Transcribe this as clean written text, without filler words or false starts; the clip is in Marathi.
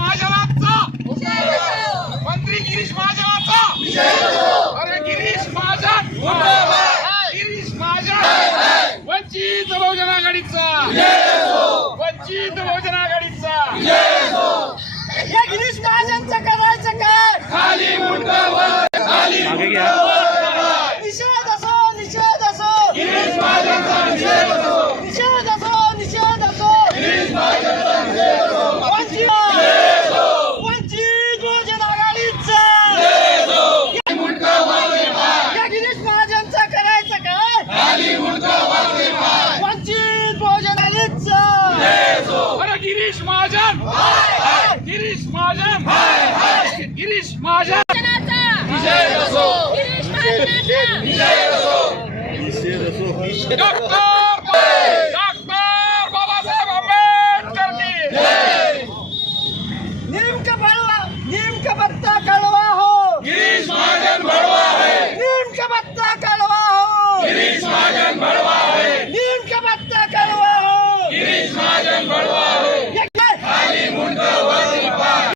महाजनाचा मंत्री गिरीश महाजनाचा अरे गिरीश महाजन गिरीश महाजन वंचित बहुजन आघाडीचा वंचित बहुजन आघाडीचा या गिरीश महाजनचं करायचं काय खाली मुंडकावर खाली निषेध असो निषेध असो गिरीश महाजनचा निषेध असो निषेध असो निषेध असो गिरीश महाजनचा निषेध असो वंचित बहुजन आघाडीचा या गिरीश महाजनचं करायचं काय खाली मुंडकावर वंचित बहुजन आघाडीचा अरे गिरीश महाजन गिरीश महाजन गिरीश महाजन निषेध असो निषेध असो